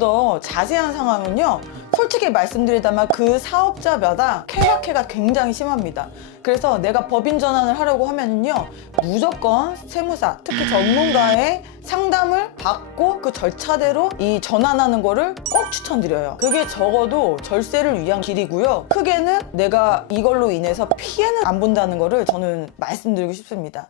더 자세한 상황은요, 솔직히 말씀드리자면 그 사업자마다 케바케가 굉장히 심합니다. 그래서 내가 법인 전환을 하려고 하면요, 무조건 세무사, 특히 전문가의 상담을 받고 그 절차대로 이 전환하는 거를 꼭 추천드려요. 그게 적어도 절세를 위한 길이고요, 크게는 내가 이걸로 인해서 피해는 안 본다는 거를 저는 말씀드리고 싶습니다.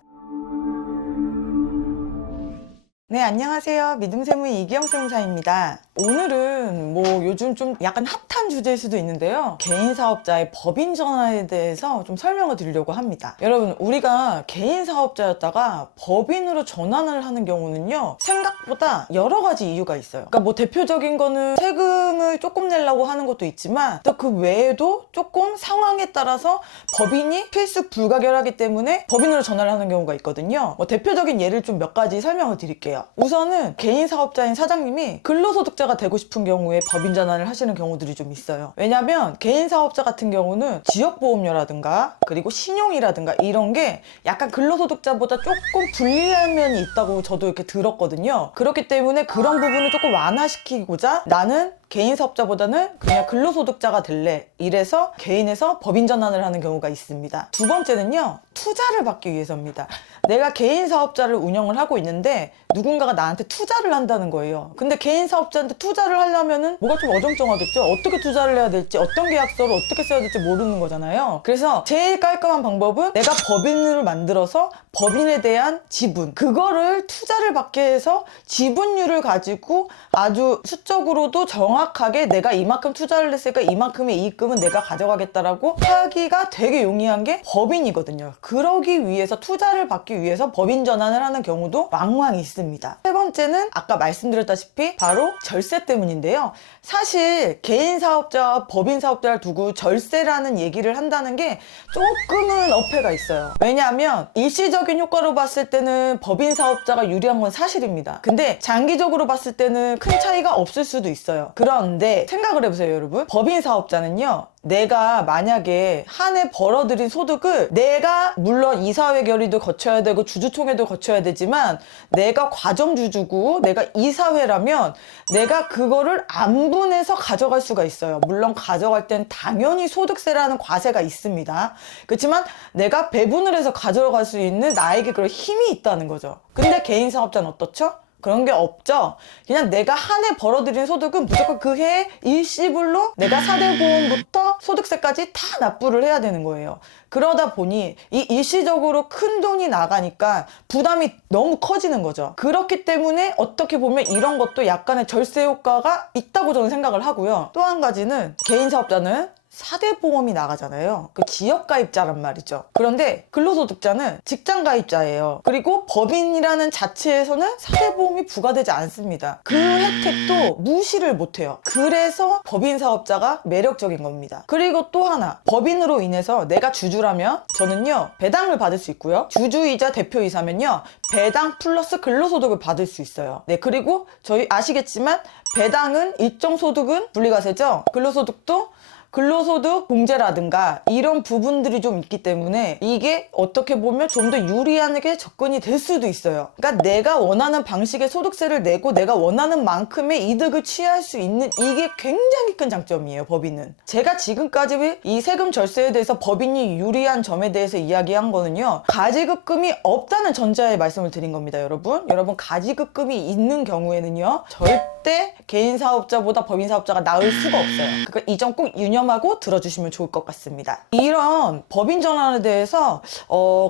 네, 안녕하세요. 믿음세무의 이기영 세무사입니다. 오늘은 요즘 좀 약간 핫한 주제일 수도 있는데요, 개인 사업자의 법인 전환에 대해서 좀 설명을 드리려고 합니다. 여러분, 우리가 개인 사업자였다가 법인으로 전환을 하는 경우는요, 생각보다 여러 가지 이유가 있어요. 그러니까 대표적인 거는 세금을 조금 내려고 하는 것도 있지만, 또 그 외에도 조금 상황에 따라서 법인이 필수 불가결하기 때문에 법인으로 전환을 하는 경우가 있거든요. 대표적인 예를 좀 몇 가지 설명을 드릴게요. 우선은 개인 사업자인 사장님이 근로소득자가 되고 싶은 경우에 법인 전환을 하시는 경우들이 좀 있어요. 왜냐면 개인 사업자 같은 경우는 지역보험료라든가 그리고 신용이라든가 이런 게 약간 근로소득자보다 조금 불리한 면이 있다고 저도 이렇게 들었거든요. 그렇기 때문에 그런 부분을 조금 완화시키고자 나는 개인 사업자보다는 그냥 근로소득자가 될래, 이래서 개인에서 법인 전환을 하는 경우가 있습니다. 두 번째는요, 투자를 받기 위해서입니다. 내가 개인 사업자를 운영을 하고 있는데 누군가가 나한테 투자를 한다는 거예요. 근데 개인 사업자한테 투자를 하려면은 뭐가 좀 어정쩡하겠죠. 어떻게 투자를 해야 될지, 어떤 계약서를 어떻게 써야 될지 모르는 거잖아요. 그래서 제일 깔끔한 방법은 내가 법인을 만들어서 법인에 대한 지분, 그거를 투자를 받게 해서 지분율을 가지고 아주 수적으로도 정확하게 내가 이만큼 투자를 했으니까 이만큼의 이익금은 내가 가져가겠다라고 하기가 되게 용이한 게 법인이거든요. 그러기 위해서, 투자를 받기 위해서 법인 전환을 하는 경우도 왕왕 있습니다. 세 번째는 아까 말씀드렸다시피 바로 절세 때문인데요. 사실 개인 사업자와 법인 사업자를 두고 절세라는 얘기를 한다는 게 조금은 어폐가 있어요. 왜냐하면 일시적인 효과로 봤을 때는 법인 사업자가 유리한 건 사실입니다. 근데 장기적으로 봤을 때는 큰 차이가 없을 수도 있어요. 그런데 생각을 해보세요, 여러분. 법인 사업자는요, 내가 만약에 한 해 벌어들인 소득을 내가 물론 이사회 결의도 거쳐야 되고 주주총회도 거쳐야 되지만, 내가 과점주주고 내가 이사회라면 내가 그거를 안분해서 가져갈 수가 있어요. 물론 가져갈 땐 당연히 소득세라는 과세가 있습니다. 그렇지만 내가 배분을 해서 가져갈 수 있는 나에게 그런 힘이 있다는 거죠. 근데 개인 사업자는 어떻죠? 그런 게 없죠. 그냥 내가 한 해 벌어들인 소득은 무조건 그 해 일시불로 내가 사대보험부터 소득세까지 다 납부를 해야 되는 거예요. 그러다 보니 이 일시적으로 큰 돈이 나가니까 부담이 너무 커지는 거죠. 그렇기 때문에 어떻게 보면 이런 것도 약간의 절세 효과가 있다고 저는 생각을 하고요. 또 한 가지는 개인 사업자는 사대보험이 나가잖아요. 그 지역가입자란 말이죠. 그런데 근로소득자는 직장가입자예요. 그리고 법인이라는 자체에서는 사대보험이 부과되지 않습니다. 그 혜택도 무시를 못해요. 그래서 법인 사업자가 매력적인 겁니다. 그리고 또 하나, 법인으로 인해서 내가 주주라면 저는요, 배당을 받을 수 있고요, 주주이자 대표이사면요, 배당 플러스 근로소득을 받을 수 있어요. 네, 그리고 저희 아시겠지만 배당은 일정 소득은 분리과세죠. 근로소득도 근로소득 공제라든가 이런 부분들이 좀 있기 때문에 이게 어떻게 보면 좀 더 유리하게 접근이 될 수도 있어요. 그러니까 내가 원하는 방식의 소득세를 내고 내가 원하는 만큼의 이득을 취할 수 있는, 이게 굉장히 큰 장점이에요, 법인은. 제가 지금까지 이 세금 절세에 대해서 법인이 유리한 점에 대해서 이야기한 거는요, 가지급금이 없다는 전제하에 말씀을 드린 겁니다. 여러분 가지급금이 있는 경우에는요, 절대 개인 사업자보다 법인 사업자가 나을 수가 없어요. 그러니까 이 점 꼭 유념하고 들어주시면 좋을 것 같습니다. 이런 법인 전환에 대해서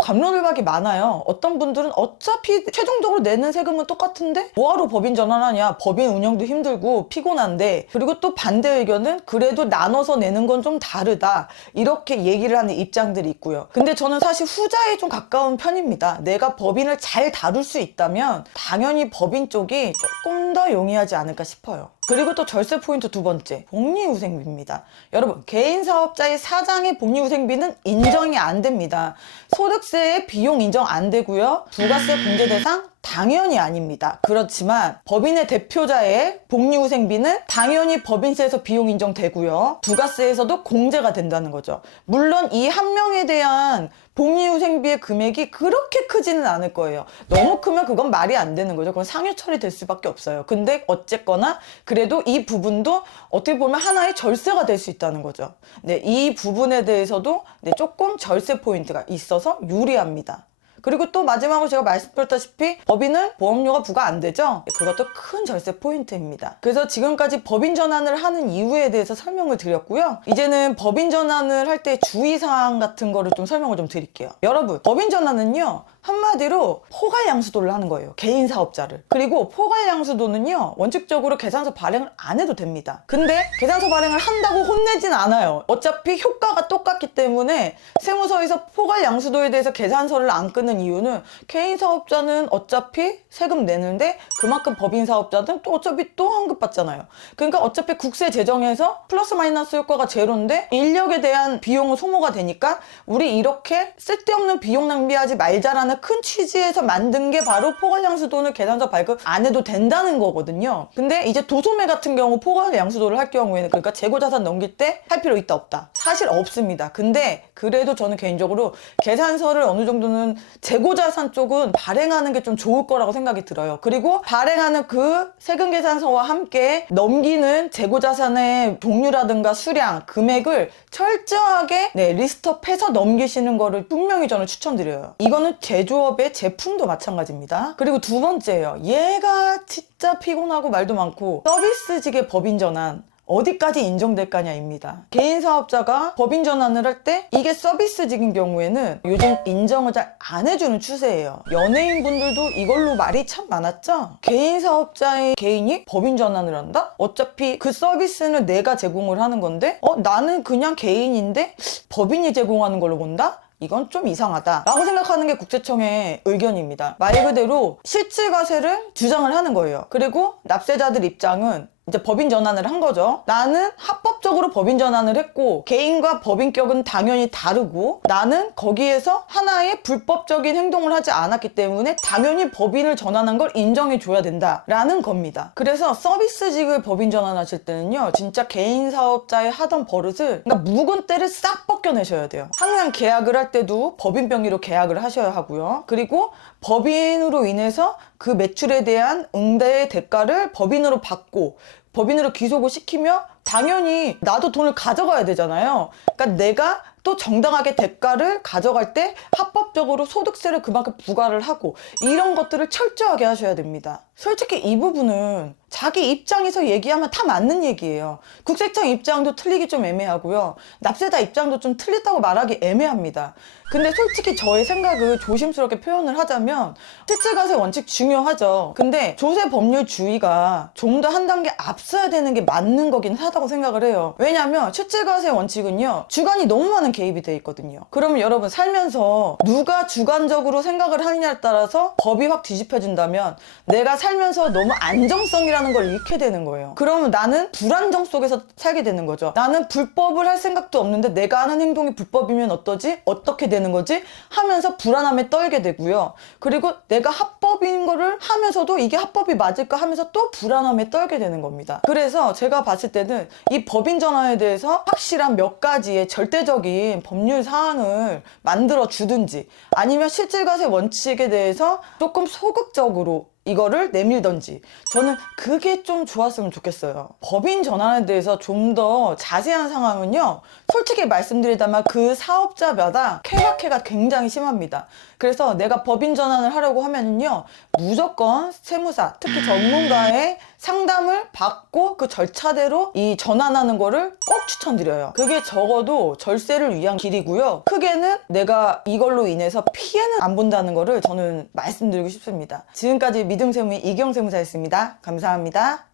갑론을박이 많아요. 어떤 분들은 어차피 최종적으로 내는 세금은 똑같은데 뭐하러 법인 전환하냐, 법인 운영도 힘들고 피곤한데. 그리고 또 반대 의견은 그래도 나눠서 내는 건 좀 다르다, 이렇게 얘기를 하는 입장들이 있고요. 근데 저는 사실 후자에 좀 가까운 편입니다. 내가 법인을 잘 다룰 수 있다면 당연히 법인 쪽이 조금 더 용이하지 않을까 싶어요. 그리고 또 절세 포인트 두 번째, 복리후생비입니다. 여러분, 개인 사업자의 사장의 복리후생비는 인정이 안 됩니다. 소득세의 비용 인정 안 되고요, 부가세 공제 대상 당연히 아닙니다. 그렇지만 법인의 대표자의 복리후생비는 당연히 법인세에서 비용 인정되고요. 부가세에서도 공제가 된다는 거죠. 물론 이 한 명에 대한 복리후생비의 금액이 그렇게 크지는 않을 거예요. 너무 크면 그건 말이 안 되는 거죠. 그건 상여 처리될 수밖에 없어요. 근데 어쨌거나 그래도 이 부분도 어떻게 보면 하나의 절세가 될 수 있다는 거죠. 네, 이 부분에 대해서도 네, 조금 절세 포인트가 있어서 유리합니다. 그리고 또 마지막으로 제가 말씀드렸다시피 법인은 보험료가 부과 안 되죠. 그것도 큰 절세 포인트입니다. 그래서 지금까지 법인 전환을 하는 이유에 대해서 설명을 드렸고요. 이제는 법인 전환을 할 때 주의사항 같은 거를 좀 설명을 좀 드릴게요. 여러분, 법인 전환은요, 한마디로 포괄양수도를 하는 거예요. 개인 사업자를. 그리고 포괄양수도는요, 원칙적으로 계산서 발행을 안 해도 됩니다. 근데 계산서 발행을 한다고 혼내진 않아요. 어차피 효과가 똑같기 때문에 세무서에서 포괄양수도에 대해서 계산서를 안 끊는 이유는 개인 사업자는 어차피 세금 내는데 그만큼 법인 사업자는 또 어차피 또 환급받잖아요. 그러니까 어차피 국세 제정에서 플러스 마이너스 효과가 제로인데 인력에 대한 비용은 소모가 되니까 우리 이렇게 쓸데없는 비용 낭비하지 말자라는 큰 취지에서 만든 게 바로 포괄양수도는 계산서 발급 안 해도 된다는 거거든요. 근데 이제 도소매 같은 경우 포괄양수도를 할 경우에는, 그러니까 재고자산 넘길 때 할 필요 있다 없다? 사실 없습니다. 근데 그래도 저는 개인적으로 계산서를 어느 정도는 재고자산 쪽은 발행하는 게 좀 좋을 거라고 생각이 들어요. 그리고 발행하는 그 세금 계산서와 함께 넘기는 재고자산의 종류라든가 수량, 금액을 철저하게 리스트업해서 넘기시는 거를 분명히 저는 추천드려요. 이거는 제조업의 제품도 마찬가지입니다. 그리고 두 번째예요. 얘가 진짜 피곤하고 말도 많고, 서비스직의 법인 전환 어디까지 인정될까냐입니다. 개인 사업자가 법인 전환을 할 때 이게 서비스직인 경우에는 요즘 인정을 잘 안 해주는 추세예요. 연예인분들도 이걸로 말이 참 많았죠. 개인 사업자의 개인이 법인 전환을 한다? 어차피 그 서비스는 내가 제공을 하는 건데 나는 그냥 개인인데 법인이 제공하는 걸로 본다? 이건 좀 이상하다 라고 생각하는 게 국세청의 의견입니다. 말 그대로 실질과세를 주장을 하는 거예요. 그리고 납세자들 입장은 이제 법인 전환을 한 거죠. 나는 합법적으로 법인 전환을 했고 개인과 법인격은 당연히 다르고 나는 거기에서 하나의 불법적인 행동을 하지 않았기 때문에 당연히 법인을 전환한 걸 인정해 줘야 된다라는 겁니다. 그래서 서비스직을 법인 전환하실 때는요, 진짜 개인 사업자의 하던 버릇을, 그러니까 묵은 때를 싹 벗겨내셔야 돼요. 항상 계약을 할 때도 법인 병의로 계약을 하셔야 하고요. 그리고 법인으로 인해서 그 매출에 대한 응대의 대가를 법인으로 받고 법인으로 귀속을 시키며 당연히 나도 돈을 가져가야 되잖아요. 그러니까 내가 또 정당하게 대가를 가져갈 때 합법적으로 소득세를 그만큼 부과를 하고 이런 것들을 철저하게 하셔야 됩니다. 솔직히 이 부분은 자기 입장에서 얘기하면 다 맞는 얘기예요. 국세청 입장도 틀리기 좀 애매하고요. 납세자 입장도 좀 틀렸다고 말하기 애매합니다. 근데 솔직히 저의 생각을 조심스럽게 표현을 하자면 실질과세 원칙 중요하죠. 근데 조세 법률주의가 좀 더 한 단계 앞서야 되는 게 맞는 거긴 하다고 생각을 해요. 왜냐하면 실질과세 원칙은요, 주관이 너무 많은 개입이 돼 있거든요. 그러면 여러분 살면서 누가 주관적으로 생각을 하느냐에 따라서 법이 확 뒤집혀진다면 내가 살면서 너무 안정성이라는 걸 잃게 되는 거예요. 그러면 나는 불안정 속에서 살게 되는 거죠. 나는 불법을 할 생각도 없는데 내가 하는 행동이 불법이면 어떠지? 어떻게 되는 거지? 하면서 불안함에 떨게 되고요. 그리고 내가 합법인 거를 하면서도 이게 합법이 맞을까 하면서 또 불안함에 떨게 되는 겁니다. 그래서 제가 봤을 때는 이 법인 전환에 대해서 확실한 몇 가지의 절대적인 법률 사항을 만들어 주든지 아니면 실질과세 원칙에 대해서 조금 소극적으로 이거를 내밀던지, 저는 그게 좀 좋았으면 좋겠어요. 법인 전환에 대해서 좀 더 자세한 상황은요, 솔직히 말씀드리자면 그 사업자마다 케바케가 굉장히 심합니다. 그래서 내가 법인 전환을 하려고 하면은요, 무조건 세무사, 특히 전문가의 상담을 받고 그 절차대로 이 전환하는 거를 꼭 추천드려요. 그게 적어도 절세를 위한 길이고요. 크게는 내가 이걸로 인해서 피해는 안 본다는 거를 저는 말씀드리고 싶습니다. 지금까지 믿음세무의 이기영 세무사였습니다. 감사합니다.